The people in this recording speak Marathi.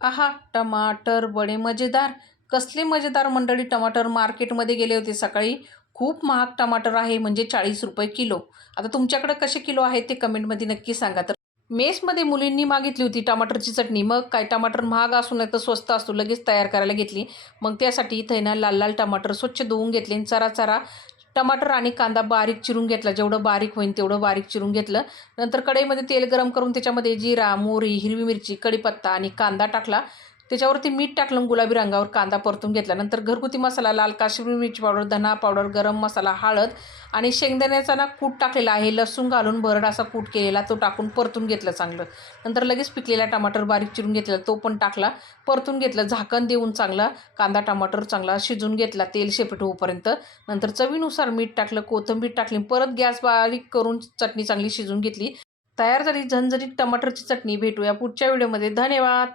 आहा! टमाटर बडे मजेदार. कसले मजेदार मंडळी टमाटर मार्केटमध्ये गेले होते सकाळी. खूप महाग टमाटर आहे म्हणजे ₹40 किलो. आता तुमच्याकडे कसे किलो आहेत ते कमेंटमध्ये नक्की सांगा. तर मेसमध्ये मुलींनी मागितली होती टमाटरची चटणी. मग काय टमाटर महाग असू नाही तर स्वस्त असतो लगेच तयार करायला घेतली. मग त्यासाठी इथं आहे ना लाल-लाल टमाटर स्वच्छ धुवून घेतले आणि चरा-चरा टमाटर आणि कांदा बारीक चिरून घेतला. जेवढं बारीक होईल तेवढं बारीक चिरून घेतलं. नंतर कढईमध्ये तेल गरम करून त्याच्यामध्ये जिरा, मोहरी, हिरवी मिरची, कढीपत्ता आणि कांदा टाकला. त्याच्यावरती मीठ टाकलं गुलाबी रंगावर कांदा परतून घेतला. नंतर घरगुती मसाला, लाल काश्मीरी मिरची पावडर, धना पावडर, गरम मसाला, हळद आणि शेंगदाण्याचा ना कूट टाकलेला आहे. लसूण घालून भरड असा कूट केलेला तो टाकून परतून घेतलं चांगलं. नंतर लगेच पिकलेला टमाटर बारीक चिरून घेतलेला तो पण टाकला. परतून घेतलं. झाकण देऊन चांगला कांदा टमाटर चांगला शिजून घेतला तेल शेपट होईपर्यंत. नंतर चवीनुसार मीठ टाकलं, कोथिंबीर टाकली. परत गॅस बारीक करून चटणी चांगली शिजवून घेतली. तयार झाली झणझणीत टमाटरची चटणी. भेटूया पुढच्या व्हिडिओमध्ये. धन्यवाद.